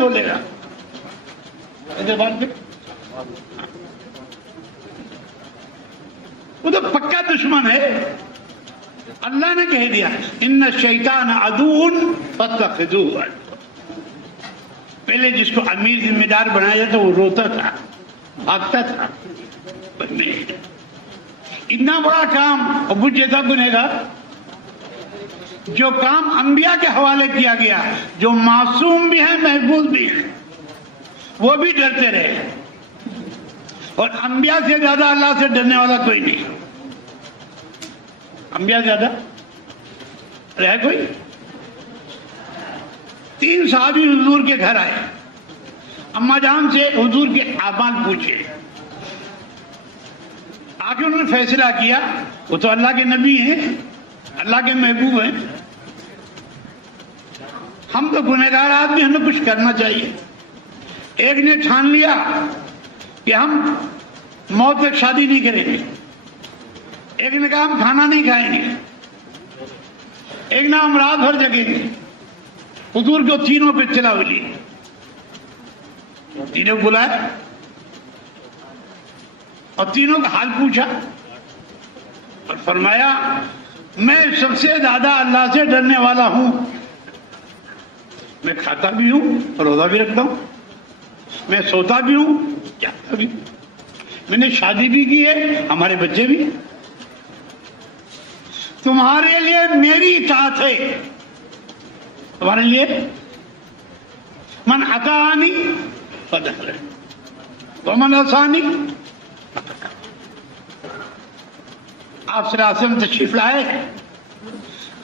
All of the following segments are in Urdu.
بولے گا. وہ تو پکا دشمن ہے. اللہ نے کہہ دیا ان الشیطان عدو فاتخذوہ. پہلے جس کو امیر ذمہ دار بنایا تھا وہ روتا تھا, بھاگتا تھا. اتنا بڑا کام ابو جیسا بنے گا. جو کام انبیاء کے حوالے کیا گیا, جو معصوم بھی ہیں محفوظ بھی ہیں, وہ بھی ڈرتے رہے. اور انبیاء سے زیادہ اللہ سے ڈرنے والا کوئی نہیں. انبیاء زیادہ رہے کوئی. 3 صحابی حضور کے گھر آئے, اما جان سے حضور کے اعمال پوچھے. آگے انہوں نے فیصلہ کیا وہ تو اللہ کے نبی ہیں, اللہ کے محبوب ہیں, ہم تو گنہگار آدمی, ہمیں کچھ کرنا چاہیے. ایک نے ٹھان لیا کہ ہم موت تک شادی نہیں کریں گے. ایک نے کہا ہم کھانا نہیں کھائیں گے. ایک نے ہم رات بھر جگیں گے. حضور کو تینوں پہ چلا ہوئی, تینوں بلائے اور تینوں کا حال پوچھا اور فرمایا میں سب سے زیادہ اللہ سے ڈرنے والا ہوں. میں کھاتا بھی ہوں, روزہ بھی رکھتا ہوں, میں سوتا بھی ہوں, جاگتا بھی ہوں, میں نے شادی بھی کی ہے, ہمارے بچے بھی. تمہارے لیے میری اطاعت ہے, تمہارے لیے من اطاعنی فدخل ومن عصانی. آپ صلی اللہ علیہ وسلم تشریف لائے,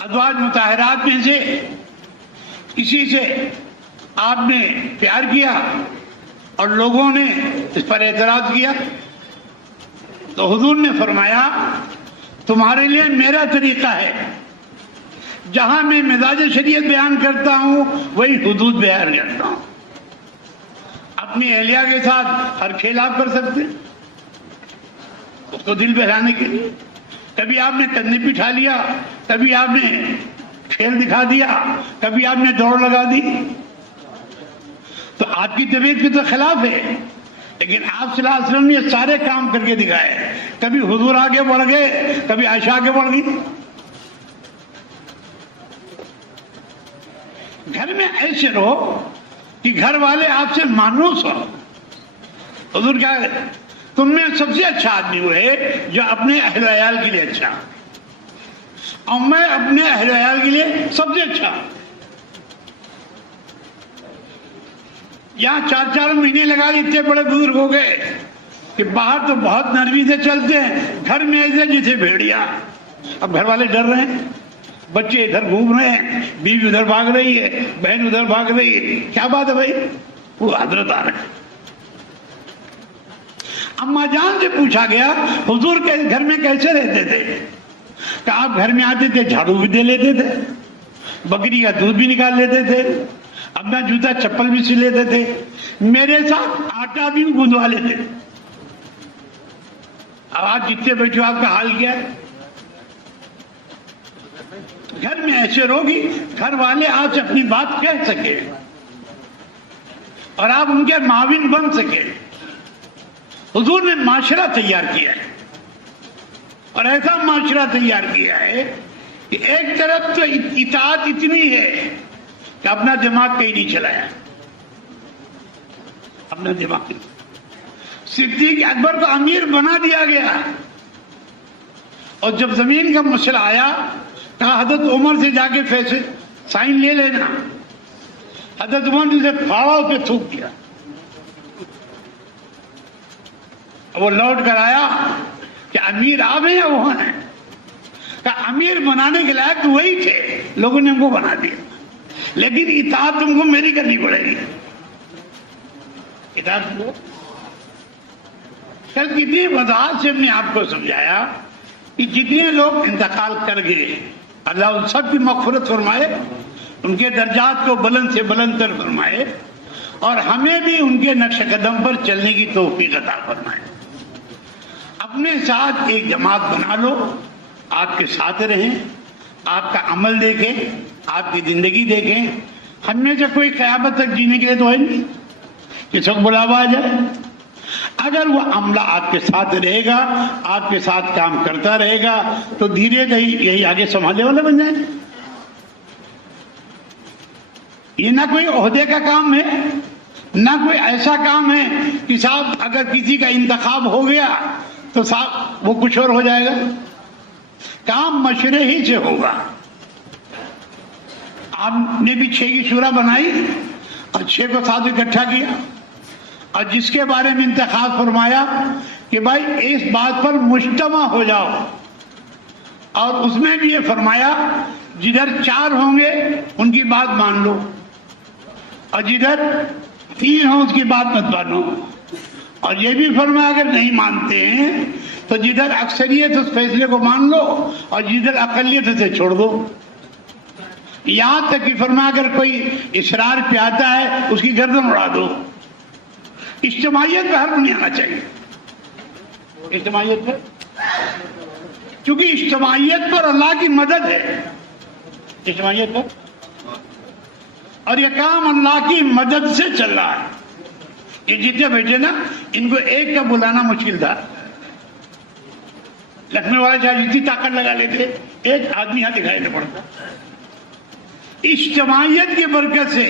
ازواج مطہرات میں سے کسی سے آپ نے پیار کیا اور لوگوں نے اس پر اعتراض کیا تو حضور نے فرمایا تمہارے لیے میرا طریقہ ہے, جہاں میں مزاج شریعت بیان کرتا ہوں وہی حدود بیان کرتا ہوں. اپنی اہلیہ کے ساتھ ہر کھیل آپ کر سکتے ہیں اس کو دل بہلانے کے لیے. کبھی آپ نے کندھے پہ اٹھا لیا, کبھی آپ نے کھیل دکھا دیا, کبھی آپ نے دوڑ لگا دی, تو آپ کی طبیعت کے تو خلاف ہے. لیکن آپ صلی اللہ علیہ وسلم نے یہ سارے کام کر کے دکھائے. کبھی حضور آگے بڑھ گئے, کبھی عائشہ آگے بڑھ گئی. گھر میں ایسے رہو کہ گھر والے آپ سے مانوس ہو. حضور کیا تم میں سب سے اچھا آدمی وہ ہے جو اپنے اہل عیال کے لیے اچھا, اور میں اپنے اہل عیال کے لیے سب سے اچھا. یہاں 4 مہینے لگا اتنے بڑے بزرگ ہو گئے کہ باہر تو بہت نرمی سے چلتے ہیں, گھر میں ایسے جیسے بھیڑیا. اب گھر والے ڈر رہے ہیں, بچے ادھر گھوم رہے ہیں, بیوی ادھر بھاگ رہی ہے, بہن ادھر بھاگ رہی ہے. کیا بات ہے بھائی؟ وہ حضرت آ رہے ہیں. اما جان سے پوچھا گیا حضور کے گھر میں کیسے رہتے تھے؟ کہ آپ گھر میں آتے تھے جھاڑو بھی دے لیتے تھے, بکری کا دودھ بھی نکال لیتے تھے, اپنا جوتا چپل بھی سی لیتے تھے, میرے ساتھ آٹا بھی گندوا لیتے تھے. اب آپ جتنے بیٹھو آپ کا حال کیا ہے؟ گھر میں ایسے رہوگی گھر والے آپ سے اپنی بات کہہ سکے اور آپ ان کے معاون بن سکے. حضور نے معاشرہ تیار کیا ہے اور ایسا معاشرہ تیار کیا ہے کہ ایک طرف تو اطاعت اتنی ہے کہ اپنا دماغ کہیں نہیں چلایا, اپنا دماغ. صدیق اکبر کو امیر بنا دیا گیا اور جب زمین کا مسئلہ آیا کہا حضرت عمر سے جا کے فیصلے سائن لے لینا. حضرت عمر نے اسے پھاڑا اس پہ تھوک دیا. وہ لوٹ کر آیا کہ امیر آپ ہیں یا وہ ہیں؟ کہ امیر بنانے کے لائق تو وہی تھے, لوگوں نے ہم کو بنا دیا, لیکن اطاعت تم کو میری کرنی پڑے گی. اطاعت کو کل کتنی وضاحت سے ہم نے آپ کو سمجھایا کہ جتنے لوگ انتقال کر گئے اللہ ان سب کی مغفرت فرمائے, ان کے درجات کو بلند سے بلند تر فرمائے اور ہمیں بھی ان کے نقش قدم پر چلنے کی توفیق عطا فرمائے. اپنے ساتھ ایک جماعت بنا لو, آپ کے ساتھ رہیں, آپ کا عمل دیکھیں, آپ کی زندگی دیکھیں, ہم میں سے کوئی قیامت تک جینے کے لیے تو ہے نہیں کسی کو بلاوا آ جائے. اگر وہ عملہ آپ کے ساتھ رہے گا, آپ کے ساتھ کام کرتا رہے گا, تو دھیرے دھیرے یہی آگے سنبھالنے والے بن جائیں. یہ نہ کوئی عہدے کا کام ہے, نہ کوئی ایسا کام ہے کہ صاحب اگر کسی کا انتخاب ہو گیا تو صاحب وہ کچھ اور ہو جائے گا. کام مشورے ہی سے ہوگا. آپ نے بھی 6 کی شورا بنائی اور 6 کو ساتھ اکٹھا کیا, اور جس کے بارے میں انتخاب فرمایا کہ بھائی اس بات پر مجتمع ہو جاؤ, اور اس میں بھی یہ فرمایا جدھر 4 ہوں گے ان کی بات مان لو, اور جدھر 3 ہوں اس کی بات مت مانو. اور یہ بھی فرمایا اگر نہیں مانتے ہیں تو جدھر اکثریت اس فیصلے کو مان لو, اور جدھر اقلیت اسے چھوڑ دو. یہاں تک کہ فرمایا اگر کوئی اصرار پہ آتا ہے اس کی گردن اڑا دو. اجتماعیت پہ حرف نہیں آنا چاہیے. اجتماعیت پہ, کیونکہ اجتماعیت پر اللہ کی مدد ہے. اجتماعیت پر, اور یہ کام اللہ کی مدد سے چل رہا ہے. یہ جتنے بیٹھے نا ان کو ایک کا بلانا مشکل تھا. لکھنؤ والے چاہے جتنی طاقت لگا لیتے ایک آدمی یہاں دکھائی نہیں پڑتا. اجتماعیت کی برکت سے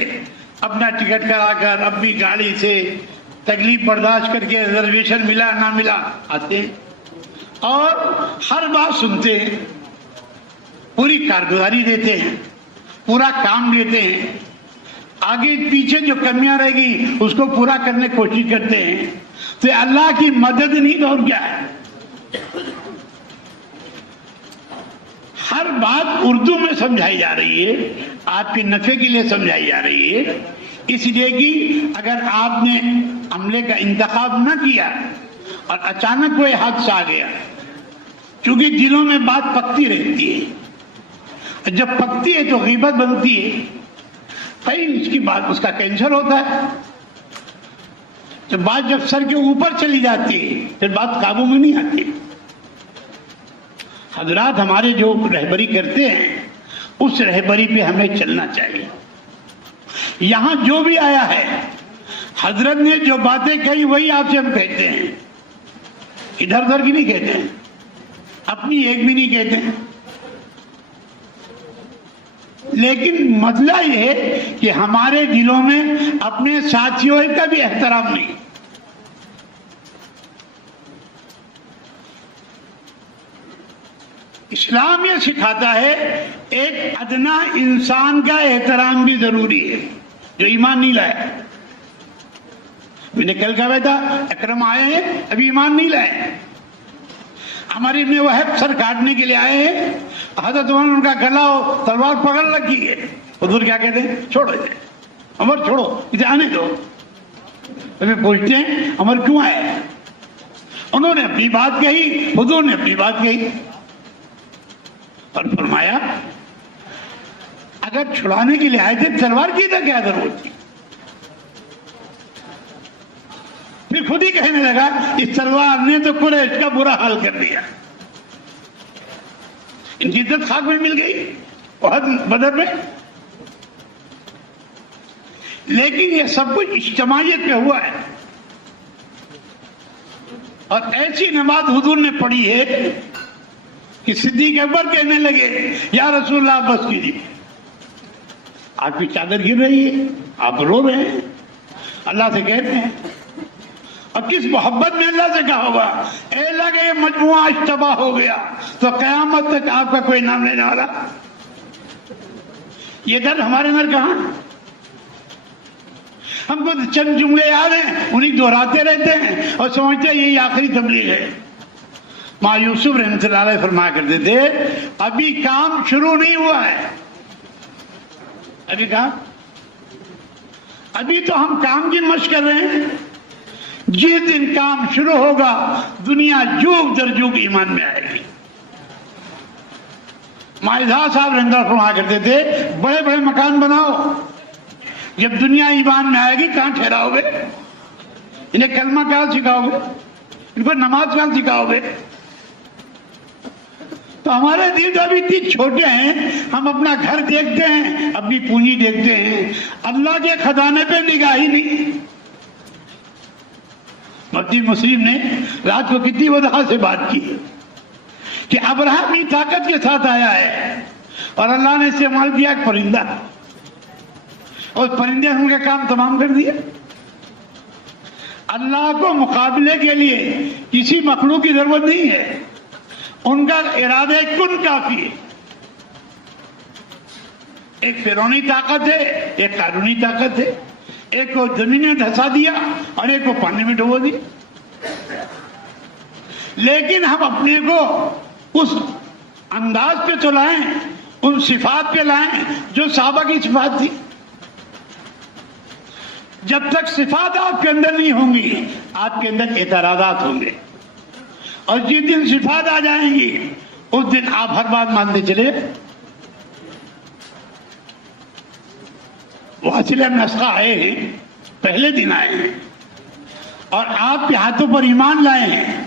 اپنا ٹکٹ کرا کر اپنی گاڑی سے تکلیف برداشت کر کے ریزرویشن ملا نہ ملا آتے ہیں اور ہر بات سنتے ہیں, پوری کارگزاری دیتے ہیں, پورا کام دیتے ہیں, آگے پیچھے جو کمیاں رہ گی اس کو پورا کرنے کی کوشش کرتے ہیں. تو اللہ کی مدد نہیں تو اور کیا ہے. ہر بات اردو میں سمجھائی جا رہی ہے, آپ کے نفع کے لیے سمجھائی جا رہی ہے, اس لیے کہ اگر آپ نے عملے کا انتخاب نہ کیا اور اچانک کوئی حادثہ آ گیا, چونکہ دلوں میں بات پکتی رہتی ہے, جب پکتی ہے تو غیبت بنتی ہے, کہیں اس کی بات اس کا کینسر ہوتا ہے. تو بات جب سر کے اوپر چلی جاتی ہے پھر بات قابو میں نہیں آتی. حضرات ہمارے جو رہبری کرتے ہیں اس رہبری پہ ہمیں چلنا چاہیے. یہاں جو بھی آیا ہے حضرت نے جو باتیں کہی وہی آپ سے ہم کہتے ہیں, ادھر ادھر کی نہیں کہتے ہیں, اپنی ایک بھی نہیں کہتے ہیں. لیکن مسئلہ یہ ہے کہ ہمارے دلوں میں اپنے ساتھیوں کا بھی احترام نہیں. اسلام یہ سکھاتا ہے ایک ادنا انسان کا احترام بھی ضروری ہے جو ایمان نہیں لائے. میں نے کل کہا تھا اکرم آئے ہیں ابھی ایمان نہیں لائے. ہماری ابن وہب سر کاٹنے کے لیے آئے ہیں, حضرت عمر ان کا گلا ہو تلوار پکڑ رکھی ہے. حضور کیا کہتے ہیں, چھوڑو اسے, عمر چھوڑو اسے آنے دو. ابھی پوچھتے ہیں عمر کیوں آئے, انہوں نے اپنی بات کہی, حضور نے اپنی بات کہی, اور فرمایا اگر چھڑانے کے لیے آئے تھے تلوار کی تھا کیا ضرورت تھی. پھر خود ہی کہنے لگا اس تلوار نے تو قریش کا برا حال کر دیا. ان کی عزت خاک میں مل گئی احد بدر میں. لیکن یہ سب کچھ اجتماعیت پہ ہوا ہے, اور ایسی نماز حضور نے پڑھی ہے کہ صدیق اکبر کہنے لگے یا رسول اللہ بس کیجیے, آپ کی چادر گر رہی ہے, آپ رو رہے ہیں, اللہ سے کہتے ہیں. اور کس محبت میں اللہ سے کہا ہوگا اے اللہ کہ یہ مجموعہ اجتماع ہو گیا تو قیامت تک آپ کا کوئی نام لینے والا. یہ درد ہمارے اندر کہاں, ہم کو چند جملے یاد ہیں انہیں دہراتے رہتے ہیں اور سمجھتے ہیں یہی آخری تبلیغ ہے. ماں یوسف رحمۃ اللہ علیہ فرمایا کرتے تھے ابھی کام شروع نہیں ہوا ہے. ابھی کام, ابھی تو ہم کام کی مشق کر رہے ہیں. جس دن کام شروع ہوگا دنیا جوگ در جوگ ایمان میں آئے گی. مائزہ صاحب رحمۃ اللہ فرمایا کرتے تھے بڑے بڑے مکان بناؤ, جب دنیا ایمان میں آئے گی کہاں ٹھہراؤ گے؟ انہیں کلمہ کہاں سکھاؤ گے, ان کو نماز کہاں سکھاؤ گے؟ تو ہمارے دل تو ابھی اتنے چھوٹے ہیں، ہم اپنا گھر دیکھتے ہیں، اپنی پونجی دیکھتے ہیں، اللہ کے خزانے پہ نگاہ ہی نہیں۔ مفتی مسلم نے رات کو کتنی وضاحت سے بات کی کہ ابرہہ اپنی طاقت کے ساتھ آیا ہے اور اللہ نے استعمال کیا ایک پرندہ، اور پرندے نے ان کا کام تمام کر دیا۔ اللہ کو مقابلے کے لیے کسی مخلوق کی ضرورت نہیں ہے، ان کا ارادہ کن کافی ہے۔ ایک فرعونی طاقت ہے، ایک قارونی طاقت ہے، ایک کو زمین میں دھسا دیا اور ایک کو پانی میں ڈبو دیا۔ لیکن ہم اپنے کو اس انداز پہ تو لائیں، ان صفات پہ لائیں جو صحابہ کی صفات تھی۔ جب تک صفات آپ کے اندر نہیں ہوں گی، آپ کے اندر اعتراضات ہوں گے، اور جس دن صفات آ جائیں گی اس دن آپ ہر بات مانتے چلے۔ واصل نسخہ آئے ہیں، پہلے دن آئے ہیں اور آپ کے ہاتھوں پر ایمان لائے ہیں،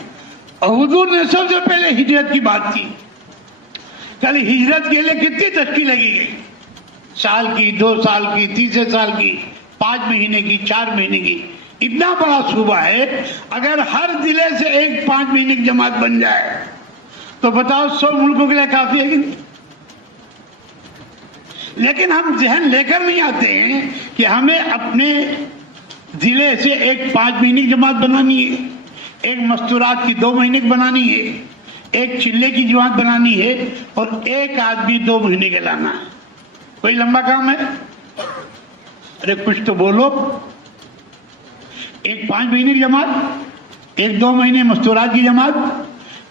اور حضور نے سب سے پہلے ہجرت کی بات کی۔ کل ہجرت کے لیے کتنی تشکیل لگی گئی، سال کی، 2 سال کی، تیسرے سال کی، 5 مہینے کی، 4 مہینے کی۔ اتنا بڑا صوبہ ہے، اگر ہر ضلع سے ایک 5 مہینے کی جماعت بن جائے تو بتاؤ 100 ملکوں کے لیے کافی ہے کہ نہیں؟ لیکن ہم ذہن لے کر نہیں آتے ہیں کہ ہمیں اپنے ضلع سے ایک 5 مہینے کی جماعت بنانی ہے، ایک مستورات کی 2 مہینے کی بنانی ہے، ایک چلے کی جماعت بنانی ہے، اور ایک آدمی 2 مہینے کے لانا ہے۔ کوئی لمبا کام ہے؟ ارے کچھ تو بولو۔ ایک 5 مہینے کی جماعت، ایک 2 مہینے مستورات کی جماعت،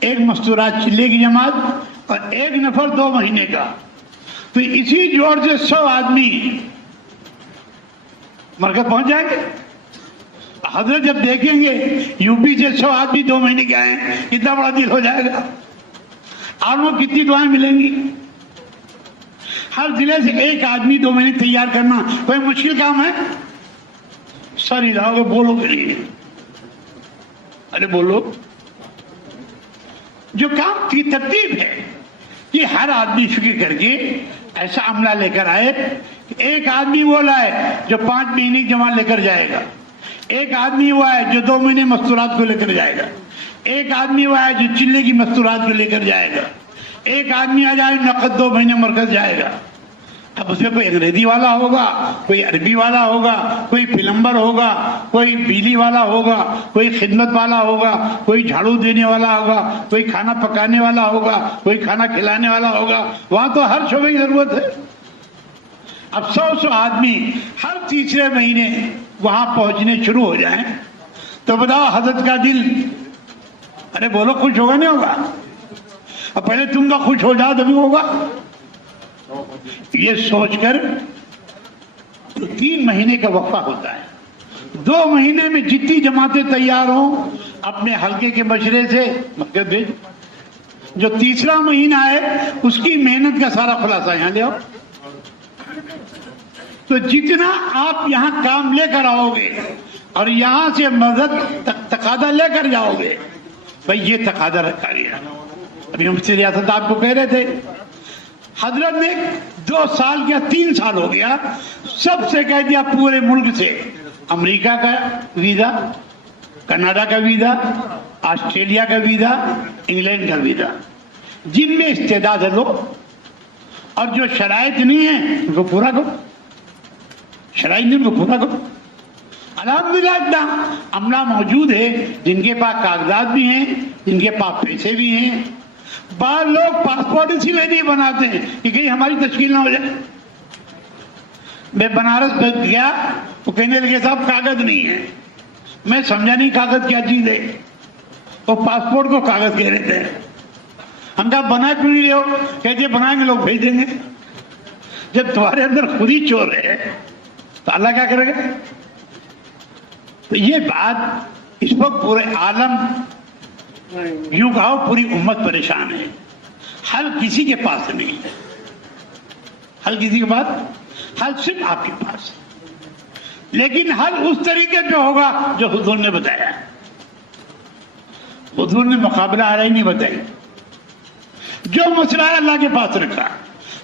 ایک مستورات چلے کی جماعت، اور ایک نفر 2 مہینے کا، تو اسی جوڑ سے 100 آدمی مرکز پہنچ جائیں گے۔ حضرت جب دیکھیں گے یو پی سے 100 آدمی 2 مہینے کے آئے ہیں، کتنا بڑا دل ہو جائے گا، اور وہ کتنی دعائیں ملیں گی۔ ہر ضلع سے ایک آدمی 2 مہینے تیار کرنا کوئی مشکل کام ہے؟ سر ہلاؤ گے، بولو گے نہیں؟ ارے بولو۔ جو کام کی ترتیب ہے کہ ہر آدمی فکر کر کے ایسا عملہ لے کر آئے، ایک آدمی وہ لائے جو 5 مہینے کی جماعت لے کر جائے گا، ایک آدمی وہ آئے جو 2 مہینے مستورات کو لے کر جائے گا، ایک آدمی وہ آئے جو چلے کی مستورات کو لے کر جائے گا، ایک آدمی آ جائے نقد 2 مہینے مرکز جائے گا۔ اب اس میں کوئی انگریزی والا ہوگا، کوئی عربی والا ہوگا، کوئی پلمبر ہوگا، کوئی بجلی والا ہوگا، کوئی خدمت والا ہوگا، کوئی جھاڑو دینے والا ہوگا، کوئی کھانا پکانے والا ہوگا، کوئی کھانا کھلانے والا ہوگا۔ وہاں تو ہر شعبے کی ضرورت ہے۔ اب 100 آدمی ہر تیسرے مہینے وہاں پہنچنے شروع ہو جائیں تو بتاؤ حضرت کا دل، ارے بولو، خوش ہوگا نہیں ہوگا؟ اب پہلے تم تو خوش ہو جاؤ تبھی ہوگا۔ یہ سوچ کر تو 3 مہینے کا وقفہ ہوتا ہے، 2 مہینے میں جتنی جماعتیں تیار ہوں اپنے حلقے کے مشورے سے مرکز بھیج۔ جو تیسرا مہینہ ہے اس کی محنت کا سارا خلاصہ یہاں لے آؤ۔ تو جتنا آپ یہاں کام لے کر آؤ گے اور یہاں سے مدد تقاضا لے کر جاؤ گے، بھائی یہ تقاضا رکھا گیا۔ ابھی مفتی ریاست آپ کو کہہ رہے تھے، حضرت نے 2 سال یا 3 سال ہو گیا، سب سے کہہ دیا پورے ملک سے، امریکہ کا ویزا، کینیڈا کا ویزا، آسٹریلیا کا ویزا، انگلینڈ کا ویزا، جن میں استعداد ہے لو، اور جو شرائط نہیں ہے ان کو پورا کرو، شرائط نہیں ان کو پورا کرو۔ الحمدللہ اتنا عملہ موجود ہے جن کے پاس کاغذات بھی ہیں، جن کے پاس پیسے بھی ہیں۔ بعض لوگ پاسپورٹ اسی لیے نہیں بناتے ہیں کہ کہیں ہماری تشکیل نہ ہو جائے۔ میں بنارس گیا، وہ کہنے لگے صاحب کاغذ نہیں ہے۔ میں سمجھا نہیں کاغذ کیا چیز ہے، وہ پاسپورٹ کو کاغذ کہہ رہے تھے۔ ہم کہا بنا کیوں نہیں رہے ہو؟ کہتے بنائیں گے لوگ بھیج دیں گے۔ جب تمہارے اندر خود ہی چور ہے تو اللہ کیا کرے گا؟ تو یہ بات اس وقت پورے عالم، یوں کہو پوری امت پریشان ہے، حل کسی کے پاس نہیں ہے، حل کسی کے پاس، حل صرف آپ کے پاس، لیکن حل اس طریقے پہ ہوگا جو حضور نے بتایا۔ حضور نے مقابلہ آرائی نہیں بتائی، جو مسئلہ ہے اللہ کے پاس رکھا،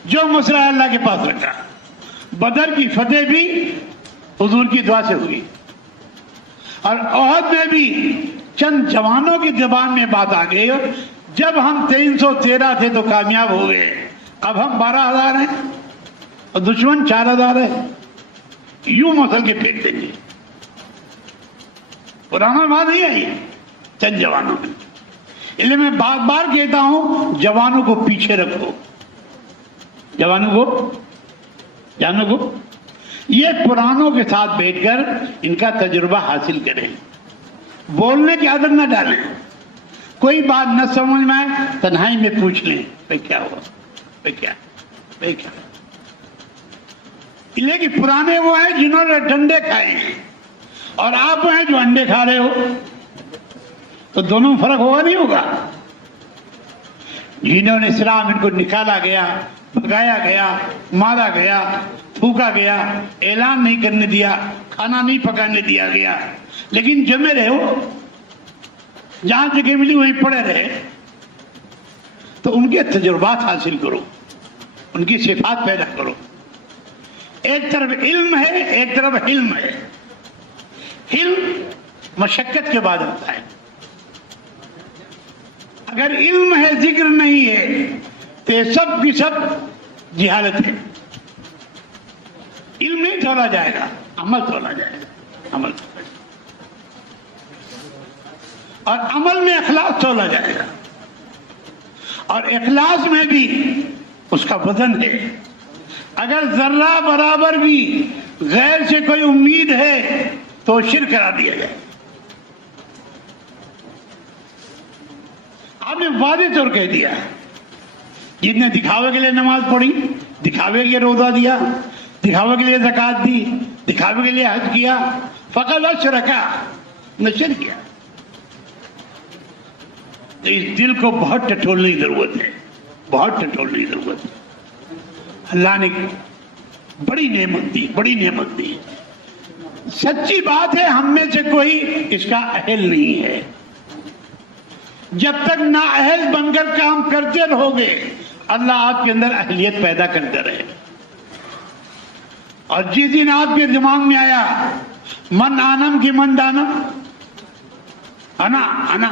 جو مسئلہ ہے اللہ کے پاس رکھا۔ بدر کی فتح بھی حضور کی دعا سے ہوئی، اور احد میں بھی چند جوانوں کی زبان میں بات آ گئی، جب ہم 313 تھے تو کامیاب ہو گئے، اب ہم 12,000 ہیں اور دشمن 4,000 ہے، یوں مسل کے پھینک دیں گے۔ پرانا بات نہیں آئی چند جوانوں میں، اس لیے میں بار بار کہتا ہوں جوانوں کو پیچھے رکھو، جانوں کو یہ پرانوں کے ساتھ بیٹھ کر ان کا تجربہ حاصل کریں، بولنے کی عادت نہ ڈالیں، کوئی بات نہ سمجھ میں آئے تنہائی میں پوچھ لیں بھائی کیا ہوا، بھائی کیا لیکن پرانے وہ ہیں جنہوں نے ڈنڈے کھائے ہیں، اور آپ ہیں جو انڈے کھا رہے ہو، تو دونوں میں فرق ہوگا نہیں ہوگا؟ جنہوں نے اسلام ان کو نکالا گیا، بھگایا گیا، مارا گیا، تھوکا گیا، اعلان نہیں کرنے دیا، کھانا نہیں پکانے دیا گیا، لیکن جمے رہے ہو، جہاں جگہ ملی وہیں پڑے رہے، تو ان کے تجربات حاصل کرو، ان کی صفات پیدا کرو۔ ایک طرف علم ہے، ایک طرف حلم ہے۔ حلم مشقت کے بعد ہوتا ہے، اگر علم ہے ذکر نہیں ہے تو یہ سب کی سب جہالت ہے۔ علم نہیں تولا جائے گا، عمل تولا جائے گا، عمل، اور عمل میں اخلاص تولا جائے گا، اور اخلاص میں بھی اس کا وزن ہے۔ اگر ذرہ برابر بھی غیر سے کوئی امید ہے تو شرک کرا دیا جائے۔ آپ نے واضح طور کہہ دیا، جن نے دکھاوے کے لیے نماز پڑھی، دکھاوے کے لیے روزہ دیا، دکھاوے کے لیے زکات دی، دکھاوے کے لیے حج کیا، فقط اشرکا، نے شرک کیا۔ تو اس دل کو بہت ٹٹولنے کی ضرورت ہے، بہت ٹٹولنے کی ضرورت ہے۔ اللہ نے بڑی نعمت دی، بڑی نعمت دی۔ سچی بات ہے ہم میں سے کوئی اس کا اہل نہیں ہے۔ جب تک نااہل بن کر کام کرتے رہو گے اللہ آپ کے اندر اہلیت پیدا کرتے رہے گا۔ اور جس دن آپ کے دماغ میں آیا من آنم کی من دانم، انا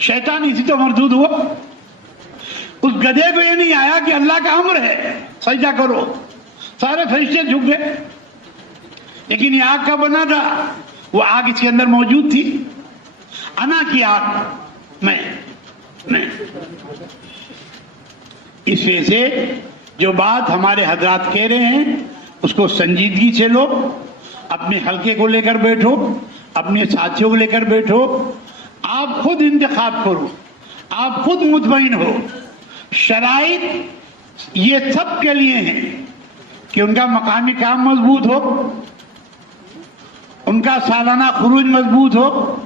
شیطان اسی تو مردود ہوا۔ اس گدھے کو یہ نہیں آیا کہ اللہ کا امر ہے سجدہ کرو، سارے فرشتے جھک گئے، لیکن یہ آگ کا بنا تھا، وہ آگ اس کے اندر موجود تھی، انا کی آگ، میں اس وجہ سے جو بات ہمارے حضرات کہہ رہے ہیں اس کو سنجیدگی سے لو، اپنے حلقے کو لے کر بیٹھو، اپنے ساتھیوں کو لے کر بیٹھو، آپ خود انتخاب کرو، آپ خود مطمئن ہو۔ شرائط یہ سب کے لیے ہیں کہ ان کا مقامی کام مضبوط ہو، ان کا سالانہ خروج مضبوط ہو،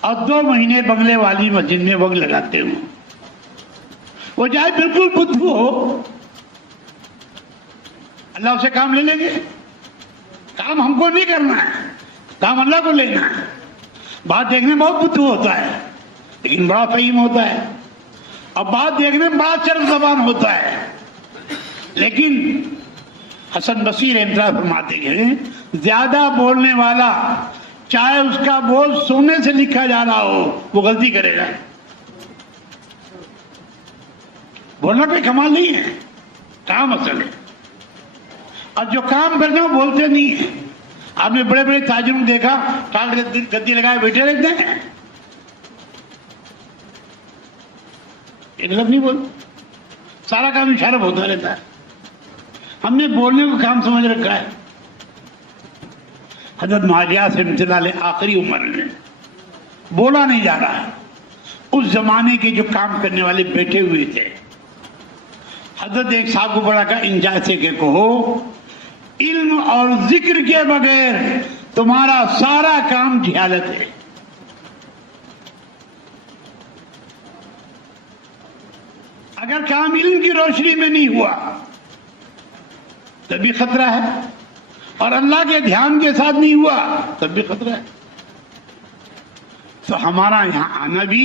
اور 2 مہینے بنگلے والی مسجد میں وقت لگاتے ہوں، وہ چاہے بالکل بدھو ہو، اللہ اسے کام لے لیں گے۔ کام ہم کو نہیں کرنا ہے، کام اللہ کو لینا ہے۔ بات دیکھنے میں بہت بدھو ہوتا ہے لیکن بڑا فہیم ہوتا ہے، اور بات دیکھنے میں بڑا چرب زبان ہوتا ہے، لیکن حسن بصری رحمۃ اللہ فرماتے ہیں زیادہ بولنے والا چاہے اس کا بول سونے سے لکھا جا رہا ہو وہ غلطی کرے گا۔ بولنا کوئی کمال نہیں ہے، کام اصل ہے، اور جو کام کرتے ہیں وہ بولتے نہیں ہیں۔ آپ نے بڑے بڑے تاجروں کو دیکھا ٹال گدی لگائے بیٹھے رہتے ہیں، ایک لفظ نہیں بول، سارا کام اشارہ ہوتا رہتا ہے۔ ہم نے بولنے کو کام سمجھ رکھا ہے۔ حضرت معاذ رحمۃ اللہ علیہ آخری عمر میں بولا نہیں جا رہا ہے، اس زمانے کے جو کام کرنے والے بیٹھے ہوئے تھے، حضرت ایک صاحب کو بڑا کہا انجاز سے کہ کہو علم اور ذکر کے بغیر تمہارا سارا کام جہالت ہے۔ اگر کام علم کی روشنی میں نہیں ہوا تب بھی خطرہ ہے، اور اللہ کے دھیان کے ساتھ نہیں ہوا تب بھی خطرہ ہے۔ تو ہمارا یہاں آنا بھی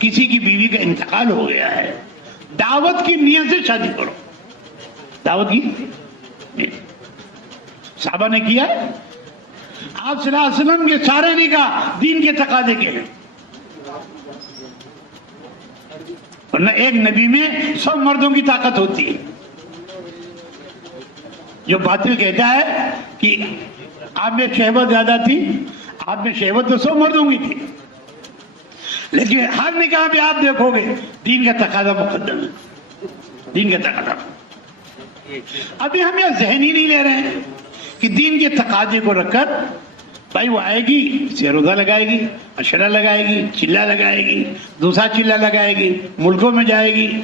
کسی کی بیوی کا انتقال ہو گیا ہے، دعوت کی نیت سے شادی کرو، دعوت کی صحابہ نے کیا ہے۔ آپ صلی اللہ علیہ وسلم کے سارے نکاح دین کے تقاضے کے ہیں، ورنہ ایک نبی میں 100 مردوں کی طاقت ہوتی ہے۔ جو باطل کہتا ہے کہ آپ میں شہوت زیادہ تھی، آپ میں شہوت تو 100 مردوں کی تھی، لیکن ہر نکاح پہ آپ دیکھو گے دین کا تقاضا مقدم ہے، دین کا تقاضا۔ ابھی ہم یہ ذہن ہی نہیں لے رہے ہیں کہ دین کے تقاضے کو رکھ کر بھائی وہ آئے گی، روزہ لگائے گی، عشرہ لگائے گی، چلہ لگائے گی، دوسرا چلہ لگائے گی، ملکوں میں جائے گی،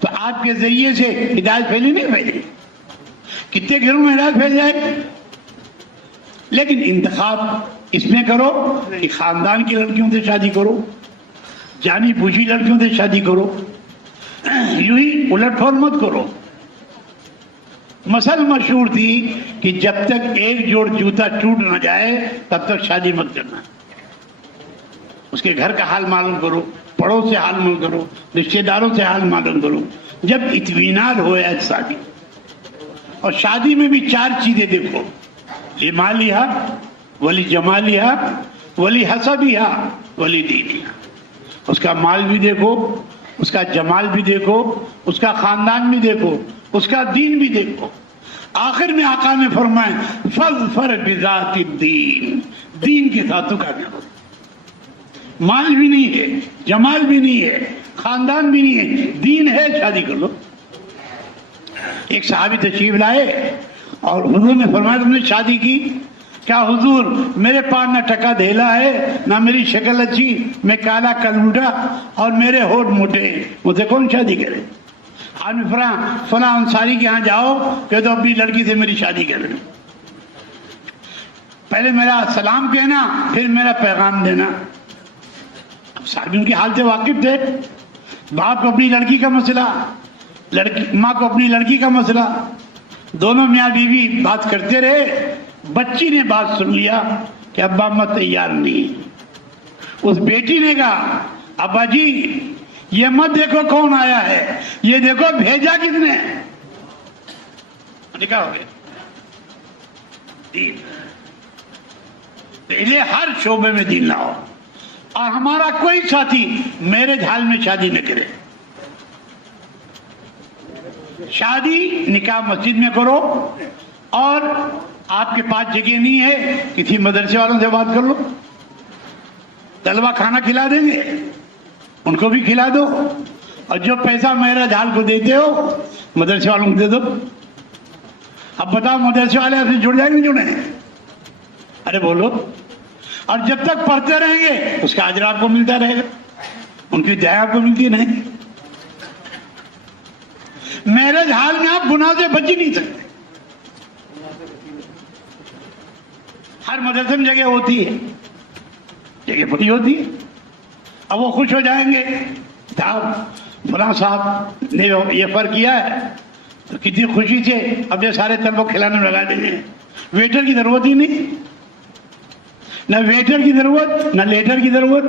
تو آپ کے ذریعے سے ہدایت پھیلی نہیں پھیلی؟ کتنے گھروں میں ہدایت پھیل جائے؟ لیکن انتخاب اس میں کرو کہ خاندان کی لڑکیوں سے شادی کرو، جانی بوجھی لڑکیوں سے شادی کرو، یوں ہی الٹ پھول مت کرو۔ مسل مشہور تھی کہ جب تک ایک جوڑ جوتا ٹوٹ نہ جائے تب تک شادی مت کرنا، اس کے گھر کا حال معلوم کرو، پڑوس سے حال معلوم کرو، رشتہ داروں سے حال معلوم کرو، جب اطمینان ہو جائے شادی۔ اور شادی میں بھی 4 چیزیں دیکھو، لمالہا ولی جمالہا ولی حسبہا ولی دینہا۔ اس کا مال بھی دیکھو، اس کا جمال بھی دیکھو، اس کا خاندان بھی دیکھو، اس کا دین بھی دیکھو۔ آخر میں آقا نے فرمایا فاظفر بذات الدین، دین کے ساتھ تو کام کرو۔ مال بھی نہیں ہے، جمال بھی نہیں ہے، خاندان بھی نہیں ہے، دین ہے، شادی کر لو۔ ایک صحابی تشریف لائے اور حضور نے فرمایا تم نے شادی کی؟ کیا حضور میرے پاس نہ ٹکا دھیلا ہے، نہ میری شکل اچھی، میں کالا کلوٹا اور میرے ہونٹ موٹے، مجھے کون شادی کرے؟ آدمی فلاں انصاری کے ہاں جاؤ کہ تو اپنی لڑکی سے میری شادی کرے، پہلے میرا سلام کہنا پھر میرا پیغام دینا۔ اب صحابی ان کے حال سے واقف تھے، باپ کو اپنی لڑکی کا مسئلہ، ماں کو اپنی لڑکی کا مسئلہ، دونوں میاں بیوی بات کرتے رہے۔ بچی نے بات سن لیا کہ ابا اماں تیار نہیں۔ اس بیٹی نے کہا ابا جی یہ مت دیکھو کون آیا ہے، یہ دیکھو بھیجا کس نے۔ نکاح ہو گیا۔ دین پہلے ہر شعبے میں دین لاؤ، اور ہمارا کوئی ساتھی میرے جھال میں شادی نہ کرے۔ شادی نکاح مسجد میں کرو، اور آپ کے پاس جگہ نہیں ہے کسی مدرسے والوں سے بات کر لو، طلبہ کھانا کھلا دیں گے، ان کو بھی کھلا دو، اور جو پیسہ میرا جھال کو دیتے ہو مدرسے والوں کو دے دو۔ اب بتاؤ مدرسے والے آپ سے جڑ جائیں گے جڑیں؟ ارے بولو۔ اور جب تک پڑھتے رہیں گے اس کا اجر آپ کو ملتا رہے گا، ان کی دعا آپ کو ملتی نہیں۔ میرے حال میں آپ گناہ سے بچ ہی نہیں سکتے۔ ہر مدرسے میں جگہ ہوتی ہے، جگہ بڑی ہوتی ہے، اب وہ خوش ہو جائیں گے صاحب فلاں صاحب نے یہ فرق کیا ہے، تو کتنی خوشی سے اب یہ سارے طلبہ کھلانے میں لگا دیں گے۔ ویٹر کی ضرورت ہی نہیں، نہ ویٹر کی ضرورت نہ لیٹر کی ضرورت،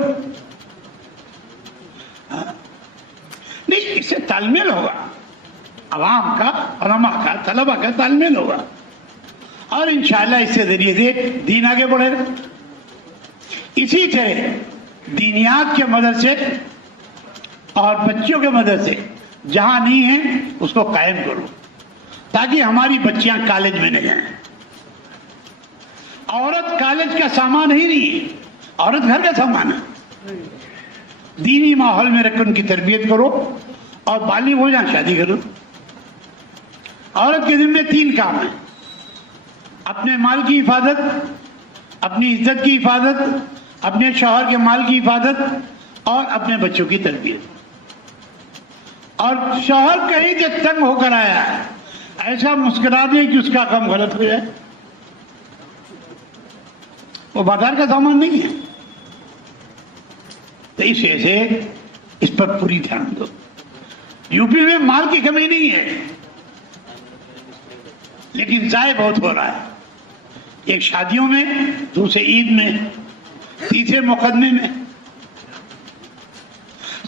نہیں، اس سے تال میل ہوگا، عوام کا، علماء کا، طلبہ کا تال میل ہوگا، اور انشاءاللہ اس کے ذریعے سے دین آگے بڑھے گا۔ اسی طرح دینیات کے مدرسے اور بچیوں کے مدرسے جہاں نہیں ہیں اس کو قائم کرو، تاکہ ہماری بچیاں کالج میں نہ جائیں۔ عورت کالج کا سامان ہی نہیں ہے، عورت گھر کا سامان ہے۔ دینی ماحول میں رکھ کر ان کی تربیت کرو، اور بالغ ہو جائیں شادی کرو۔ عورت کے ذمہ 3 کام ہیں: اپنے مال کی حفاظت، اپنی عزت کی حفاظت، اپنے شوہر کے مال کی حفاظت، اور اپنے بچوں کی تربیت۔ اور شوہر کہیں سے تنگ ہو کر آیا ہے، ایسا مسکرا دے کہ اس کا کام غلط ہو جائے، وہ بازار کا سامان نہیں ہے۔ تو اس وجہ سے اس پر پوری دھیان دو۔ یو پی میں مال کی کمی نہیں ہے، لیکن ضائع بہت ہو رہا ہے، ایک شادیوں میں، دوسرے عید میں، تیسرے مقدمے میں۔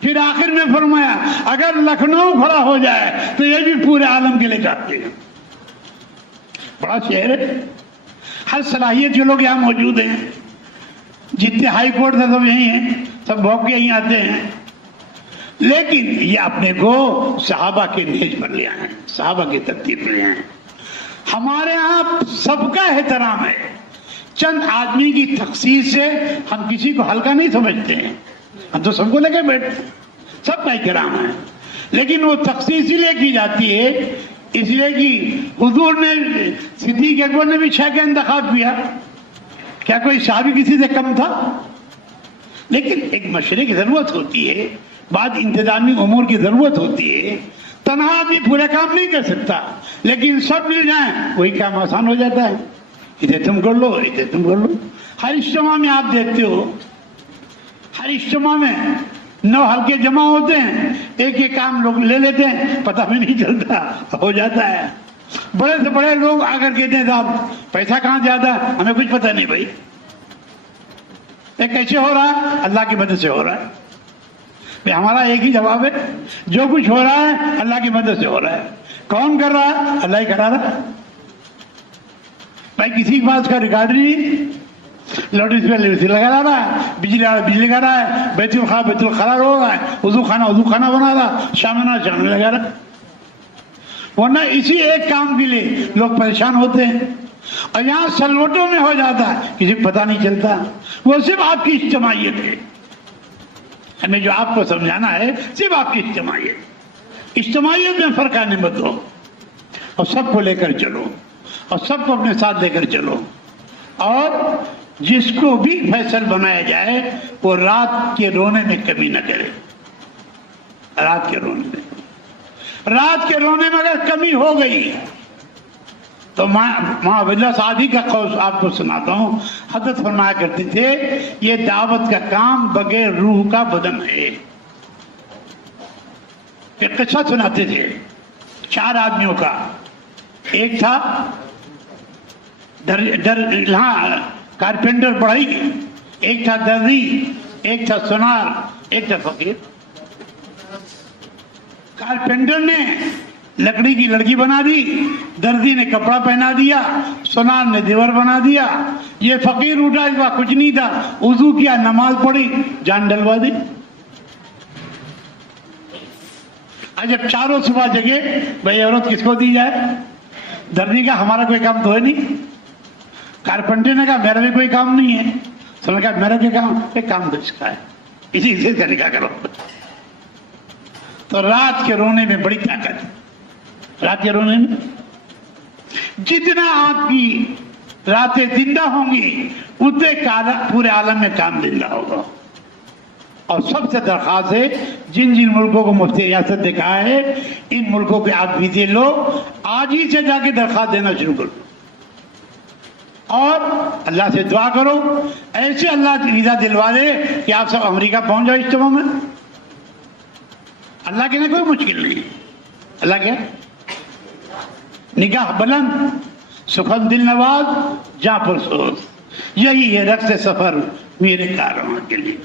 پھر آخر میں فرمایا اگر لکھنؤ کھڑا ہو جائے تو یہ بھی پورے عالم کے لیے کافی ہے. بڑا شہر ہے, ہر صلاحیت کے لوگ یہاں موجود ہیں, جتنے ہائی کورٹ سے سب یہی ہیں, سب بھوگ کے یہیں آتے ہیں. لیکن یہ اپنے کو صحابہ کے نہج پر لے آئے ہیں, صحابہ کی ترتیب پر لے آئے ہیں. ہمارے ہاں سب کا احترام ہے, چند آدمی کی تخصیص سے ہم کسی کو ہلکا نہیں سمجھتے ہیں, ہم تو سب کو لے کے بیٹھتے ہیں, سب کا احترام ہے. لیکن وہ تخصیص اس لیے کی جاتی ہے اس لیے کہ حضور نے, صدیق اکبر نے بھی 6 کا انتخاب کیا, کیا کوئی صحابی کسی سے کم تھا؟ لیکن ایک مشورے کی ضرورت ہوتی ہے, بعد انتظامی امور کی ضرورت ہوتی ہے. تنہا آدمی پورا کام نہیں کر سکتا, لیکن سب مل جائیں وہی کام آسان ہو جاتا ہے. ادھر تم کر لو, ادھر تم کر لو. ہر اجتماع میں آپ دیکھتے ہو, ہر اجتماع میں 9 حلقے جمع ہوتے ہیں, ایک ایک کام لوگ لے لیتے ہیں, پتہ بھی نہیں چلتا, ہو جاتا ہے. بڑے سے بڑے لوگ آ کر کہتے ہیں صاحب پیسہ کہاں زیادہ, ہمیں کچھ پتہ نہیں بھائی, یہ کیسے ہو رہا ہے؟ اللہ کی مدد سے ہو رہا ہے. ہمارا ایک ہی جواب ہے, جو کچھ ہو رہا ہے اللہ کی مدد سے ہو رہا ہے. کون کر رہا ہے؟ اللہ ہی کرا رہا ہے بھائی. کسی کے پاس کا ریکارڈ نہیں, لوٹس پہ لگا رہا ہے, بجلی والا بجلی لگا رہا ہے, بیت الخلا بیت الخلا ہو رہا ہے, وضو خانہ بنا رہا, شامنا لگا رہا. ورنہ اسی ایک کام کے لیے لوگ پریشان ہوتے ہیں, اور یہاں سلوٹوں میں ہو جاتا ہے, کسی کو پتہ نہیں چلتا. وہ صرف آپ کی اجتماعیت ہے, ہمیں جو آپ کو سمجھانا ہے صرف آپ کی اجتماعیت. اجتماعیت میں فرق آنے مت دو, اور سب کو لے کر چلو, اور سب کو اپنے ساتھ لے کر چلو. اور جس کو بھی فیصل بنایا جائے وہ رات کے رونے میں کمی نہ کرے. رات کے رونے میں اگر کمی ہو گئی تو ماں وجہ سعدی کا قول آپ کو سناتا ہوں. حضرت فرمایا کرتے تھے یہ دعوت کا کام بغیر روح کا بدن ہے. ایک قصہ سناتے تھے 4 آدمیوں کا. ایک تھا کارپینٹر پڑھائی, ایک تھا درزی, ایک تھا سونار, ایک تھا فقیر. کارپینٹر نے لکڑی کی لڑکی بنا دی, درزی نے کپڑا پہنا دیا, سونار نے دیور بنا دیا. یہ فقیر اٹھا, اس کا کچھ نہیں تھا, وضو کیا, نماز پڑھی, جان ڈلوا دی. جب چاروں صبح جگے, بھائی عورت کس کو دی جائے؟ درزی کا ہمارا کوئی کام تو ہے نہیں. کارپینٹر نے کہا میرا بھی کوئی کام نہیں ہے. سن کہا میرا بھی کام تو اس کا ہے, اسی سے طریقہ کرو. تو رات کے رونے میں بڑی طاقت ہے. رات کے رونے میں جتنا آپ کی راتیں زندہ ہوں گی اتنے پورے عالم میں کام زندہ ہوگا. اور سب سے درخواست ہے جن ملکوں کو مفتی ریاست دکھا ہے ان ملکوں کے آپ ویزے لو, آج ہی سے جا کے درخواست دینا شروع کرو, اور اللہ سے دعا کرو ایسے اللہ ویزا دلوا دے کہ آپ سب امریکہ پہنچ جاؤ اجتماع میں. اللہ کے لیے کوئی مشکل نہیں. اللہ کیا نگاہ بلند, سخن دل نواز, جاں پرسوز, یہی ہے رقص سفر میرے کارواں کے لیے.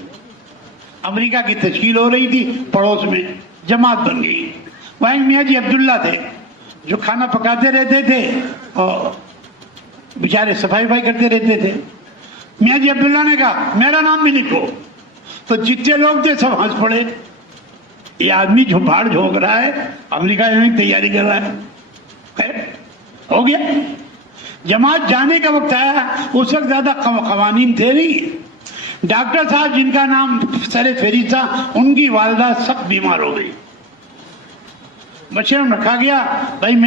امریکہ کی تشکیل ہو رہی تھی, پڑوس میں جماعت بن گئی. وہیں میاں جی عبداللہ تھے جو کھانا پکاتے رہتے تھے اور بیچارے صفائی کرتے رہتے تھے. میاں جی عبداللہ نے کہا میرا نام بھی لکھو. تو جتنے لوگ تھے سب ہنس پڑے, یہ آدمی بھاڑ جھونک رہا ہے, امریکہ جانے کی تیاری کر رہا ہے. ہو گیا, جماعت جانے کا وقت آیا. اس وقت زیادہ قوانین تھے نہیں. ڈاکٹر صاحب جن کا نام سر فہرست تھا, ان کی والدہ سخت بیمار ہو گئی. مشورہ رکھا گیا بھائی